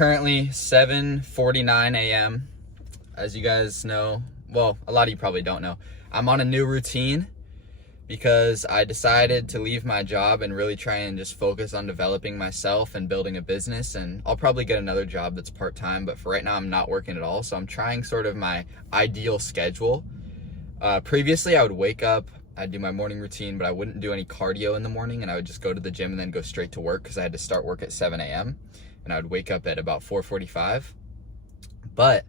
Currently 7:49 a.m. As you guys know, well, a lot of you probably don't know, I'm on a new routine because I decided to leave my job and really try and just focus on developing myself and building a business. And I'll probably get another job that's part-time, but for right now I'm not working at all. So I'm trying sort of my ideal schedule. Previously I would wake up, I'd do my morning routine, but I wouldn't do any cardio in the morning, and I would just go to the gym and then go straight to work because I had to start work at 7 a.m. and I would wake up at about 4:45. But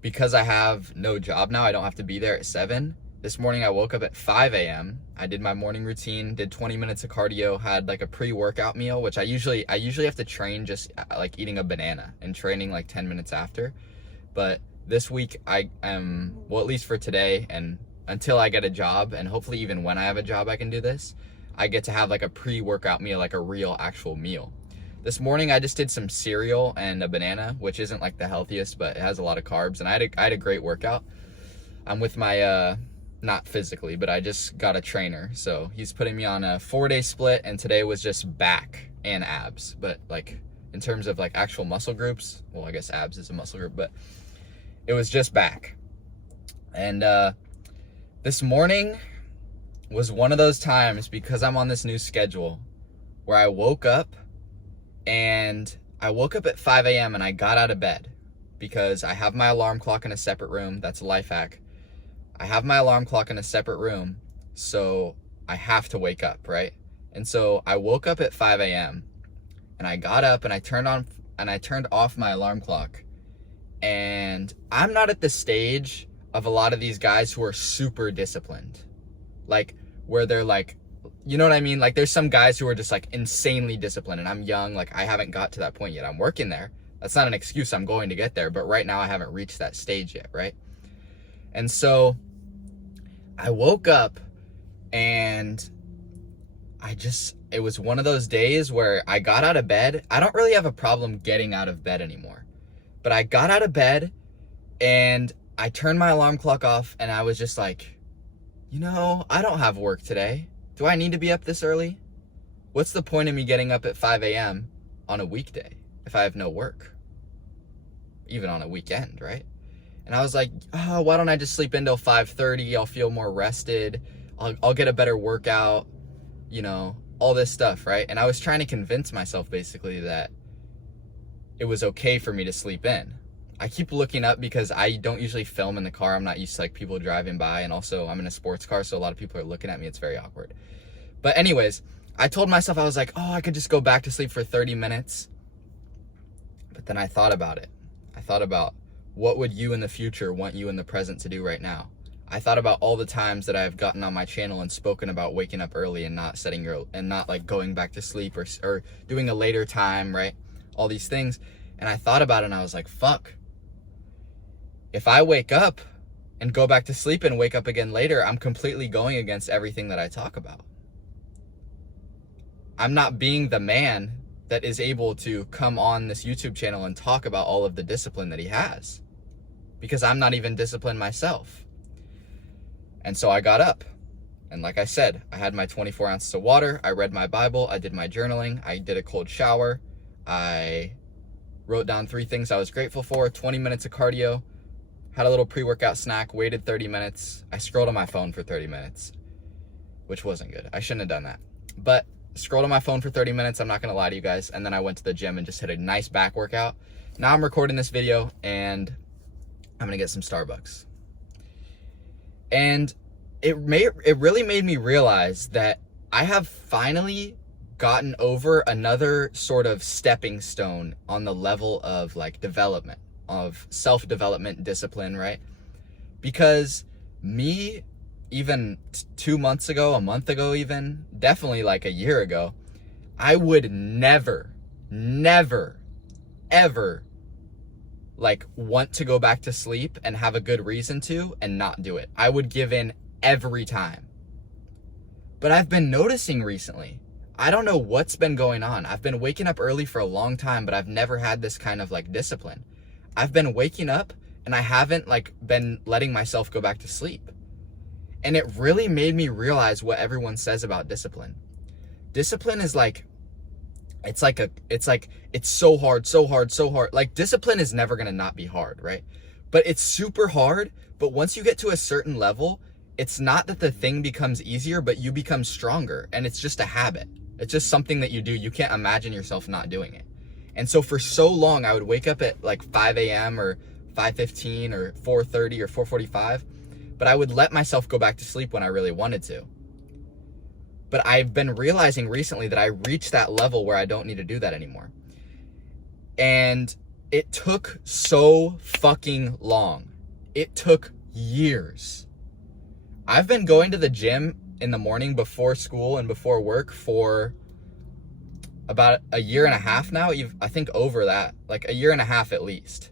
because I have no job now, I don't have to be there at 7. This morning I woke up at 5 a.m. I did my morning routine, did 20 minutes of cardio, had like a pre-workout meal, which I usually have to train just like eating a banana and training like 10 minutes after. But this week I am, well, at least for today and until I get a job, and hopefully even when I have a job I can do this, I get to have like a pre-workout meal, like a real actual meal. This morning I just did some cereal and a banana, which isn't like the healthiest, but it has a lot of carbs, and I had a great workout. I'm with my, not physically, but I just got a trainer, so he's putting me on a 4-day split, and today was just back and abs. But like in terms of like actual muscle groups, well, I guess abs is a muscle group, but it was just back. And this morning was one of those times, because I'm on this new schedule, where I woke up at 5 a.m. and I got out of bed because I have my alarm clock in a separate room. That's a life hack. I have my alarm clock in a separate room, so I have to wake up, right? And so I woke up at 5 a.m. and I got up and I turned off my alarm clock. And I'm not at the stage of a lot of these guys who are super disciplined, like where they're like, you know what I mean? Like there's some guys who are just like insanely disciplined, and I'm young, like I haven't got to that point yet. I'm working there. That's not an excuse, I'm going to get there, but right now I haven't reached that stage yet, right? And so I woke up and it was one of those days where I got out of bed. I don't really have a problem getting out of bed anymore, but I got out of bed and I turned my alarm clock off, and I was just like, I don't have work today. Do I need to be up this early? What's the point of me getting up at 5 a.m. on a weekday if I have no work? Even on a weekend, right? And I was like, why don't I just sleep until 5:30? I'll feel more rested. I'll get a better workout, all this stuff, right? And I was trying to convince myself basically that it was okay for me to sleep in. I keep looking up because I don't usually film in the car. I'm not used to like people driving by, and also I'm in a sports car, so a lot of people are looking at me. It's very awkward. But anyways, I told myself, I was like, I could just go back to sleep for 30 minutes. But then I thought about it. I thought about, what would you in the future want you in the present to do right now? I thought about all the times that I've gotten on my channel and spoken about waking up early and not not like going back to sleep or doing a later time, right? All these things. And I thought about it and I was like, fuck. If I wake up and go back to sleep and wake up again later, I'm completely going against everything that I talk about. I'm not being the man that is able to come on this YouTube channel and talk about all of the discipline that he has, because I'm not even disciplined myself. And so I got up, and like I said, I had my 24 ounces of water, I read my Bible, I did my journaling, I did a cold shower, I wrote down 3 things I was grateful for, 20 minutes of cardio, had a little pre-workout snack, waited 30 minutes. I scrolled on my phone for 30 minutes, which wasn't good. I shouldn't have done that. But scrolled on my phone for 30 minutes, I'm not gonna lie to you guys, and then I went to the gym and just hit a nice back workout. Now I'm recording this video and I'm gonna get some Starbucks. And it really made me realize that I have finally gotten over another sort of stepping stone on the level of like development, of self-development, discipline, right? Because me, even 2 months ago, a month ago even, definitely like a year ago, I would never, ever like want to go back to sleep and have a good reason to and not do it. I would give in every time. But I've been noticing recently, I don't know what's been going on. I've been waking up early for a long time, but I've never had this kind of like discipline. I've been waking up and I haven't like been letting myself go back to sleep. And it really made me realize what everyone says about discipline. Discipline is like, it's so hard, so hard, so hard. Like, discipline is never going to not be hard, right? But it's super hard. But once you get to a certain level, it's not that the thing becomes easier, but you become stronger, and it's just a habit. It's just something that you do. You can't imagine yourself not doing it. And so for so long, I would wake up at like 5 a.m. or 5:15 or 4:30 or 4:45, but I would let myself go back to sleep when I really wanted to. But I've been realizing recently that I reached that level where I don't need to do that anymore. And it took so fucking long. It took years. I've been going to the gym in the morning before school and before work for about a year and a half now. I think over that, like a year and a half at least.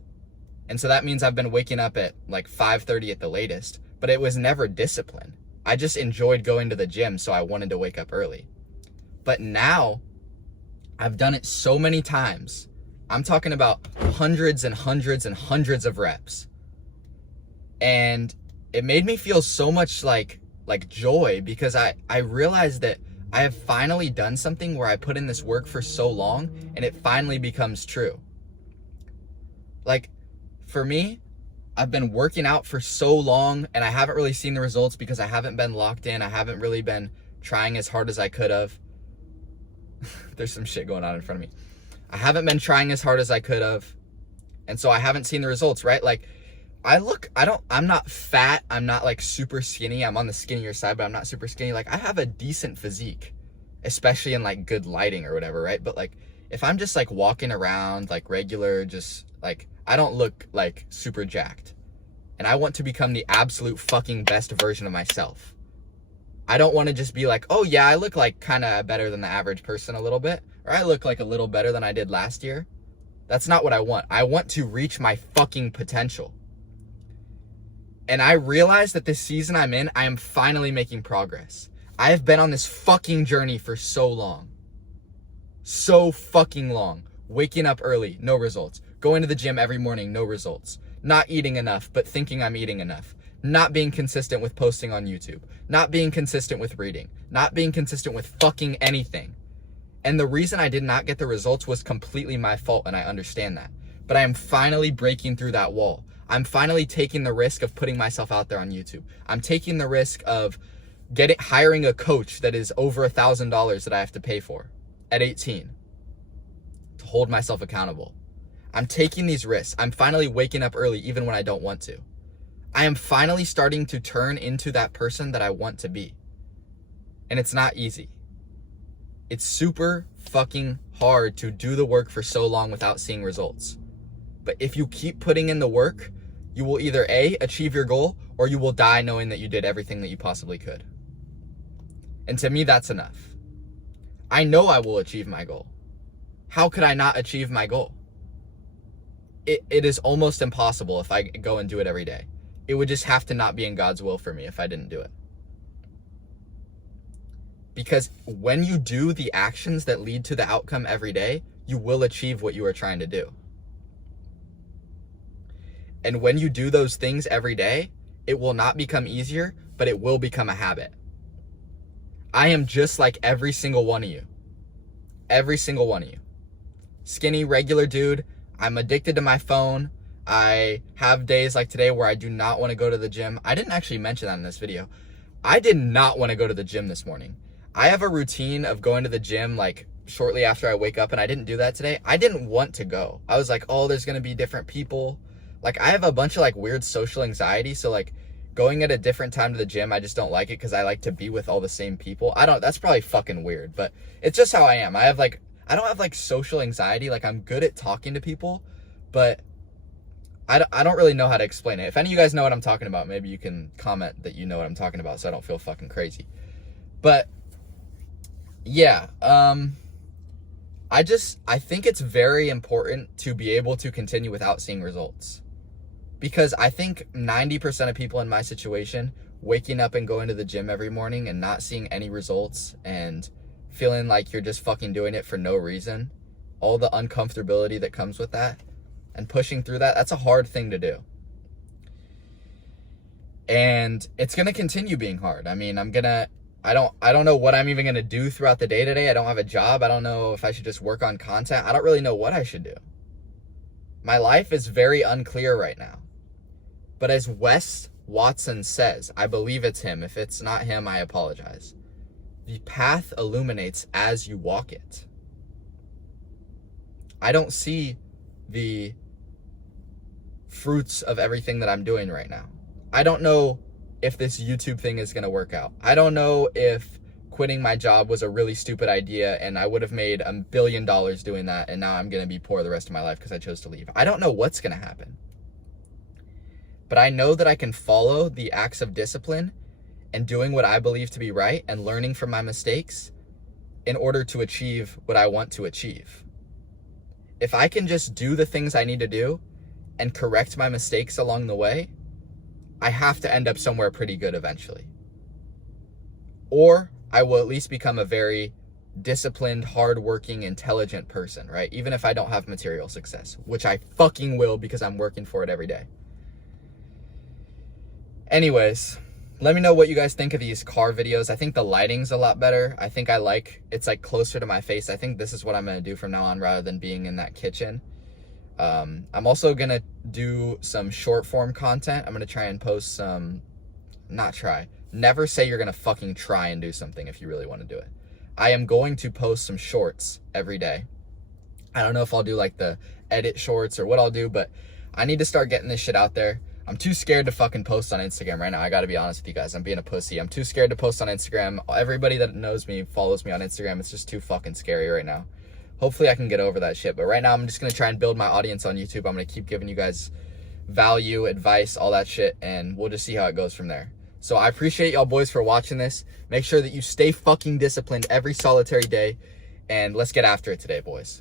And so that means I've been waking up at like 5:30 at the latest, but it was never discipline. I just enjoyed going to the gym, so I wanted to wake up early. But now I've done it so many times. I'm talking about hundreds and hundreds and hundreds of reps. And it made me feel so much like joy, because I realized that I have finally done something where I put in this work for so long and it finally becomes true. Like, for me, I've been working out for so long and I haven't really seen the results because I haven't been locked in. I haven't really been trying as hard as I could have. There's some shit going on in front of me. I haven't been trying as hard as I could have. And so I haven't seen the results, right? Like, I'm not fat. I'm not like super skinny. I'm on the skinnier side, but I'm not super skinny. Like, I have a decent physique, especially in like good lighting or whatever, right? But like, if I'm just like walking around like regular, just like, I don't look like super jacked. And I want to become the absolute fucking best version of myself. I don't want to just be like, oh yeah, I look like kind of better than the average person a little bit, or I look like a little better than I did last year. That's not what I want. I want to reach my fucking potential. And I realize that this season I'm in, I am finally making progress. I have been on this fucking journey for so long. So fucking long. Waking up early, no results. Going to the gym every morning, no results. Not eating enough, but thinking I'm eating enough. Not being consistent with posting on YouTube. Not being consistent with reading. Not being consistent with fucking anything. And the reason I did not get the results was completely my fault, and I understand that. But I am finally breaking through that wall. I'm finally taking the risk of putting myself out there on YouTube. I'm taking the risk of hiring a coach that is over $1,000 that I have to pay for at 18 to hold myself accountable. I'm taking these risks. I'm finally waking up early even when I don't want to. I am finally starting to turn into that person that I want to be. And it's not easy. It's super fucking hard to do the work for so long without seeing results. But if you keep putting in the work, you will either A, achieve your goal, or you will die knowing that you did everything that you possibly could. And to me, that's enough. I know I will achieve my goal. How could I not achieve my goal? It is almost impossible if I go and do it every day. It would just have to not be in God's will for me if I didn't do it. Because when you do the actions that lead to the outcome every day, you will achieve what you are trying to do. And when you do those things every day, it will not become easier, but it will become a habit. I am just like every single one of you. Every single one of you. Skinny, regular dude. I'm addicted to my phone. I have days like today where I do not want to go to the gym. I didn't actually mention that in this video. I did not want to go to the gym this morning. I have a routine of going to the gym like shortly after I wake up, and I didn't do that today. I didn't want to go. I was like, oh, there's going to be different people. Like, I have a bunch of like weird social anxiety. So like going at a different time to the gym, I just don't like it because I like to be with all the same people. That's probably fucking weird, but it's just how I am. I don't have like social anxiety. Like, I'm good at talking to people, but I don't really know how to explain it. If any of you guys know what I'm talking about, maybe you can comment that you know what I'm talking about so I don't feel fucking crazy. But yeah, I think it's very important to be able to continue without seeing results. Because I think 90% of people in my situation, waking up and going to the gym every morning and not seeing any results and feeling like you're just fucking doing it for no reason, all the uncomfortability that comes with that, and pushing through that, that's a hard thing to do. And it's going to continue being hard. I mean, I'm going to I don't know what I'm even going to do throughout the day today. I don't have a job. I don't know if I should just work on content. I don't really know what I should do. My life is very unclear right now. But as Wes Watson says, I believe it's him. If it's not him, I apologize. The path illuminates as you walk it. I don't see the fruits of everything that I'm doing right now. I don't know if this YouTube thing is going to work out. I don't know if quitting my job was a really stupid idea and I would have made $1 billion doing that, and now I'm going to be poor the rest of my life because I chose to leave. I don't know what's going to happen. But I know that I can follow the acts of discipline and doing what I believe to be right and learning from my mistakes in order to achieve what I want to achieve. If I can just do the things I need to do and correct my mistakes along the way, I have to end up somewhere pretty good eventually. Or I will at least become a very disciplined, hardworking, intelligent person, right? Even if I don't have material success, which I fucking will because I'm working for it every day. Anyways, let me know what you guys think of these car videos. I think the lighting's a lot better. I think it's like closer to my face. I think this is what I'm going to do from now on rather than being in that kitchen. I'm also going to do some short form content. I'm going to try and post never say you're going to fucking try and do something if you really want to do it. I am going to post some shorts every day. I don't know if I'll do like the edit shorts or what I'll do, but I need to start getting this shit out there. I'm too scared to fucking post on Instagram right now. I gotta be honest with you guys. I'm being a pussy. I'm too scared to post on Instagram. Everybody that knows me follows me on Instagram. It's just too fucking scary right now. Hopefully I can get over that shit. But right now I'm just gonna try and build my audience on YouTube. I'm gonna keep giving you guys value, advice, all that shit, and we'll just see how it goes from there. So I appreciate y'all boys for watching this. Make sure that you stay fucking disciplined every solitary day, and let's get after it today, boys.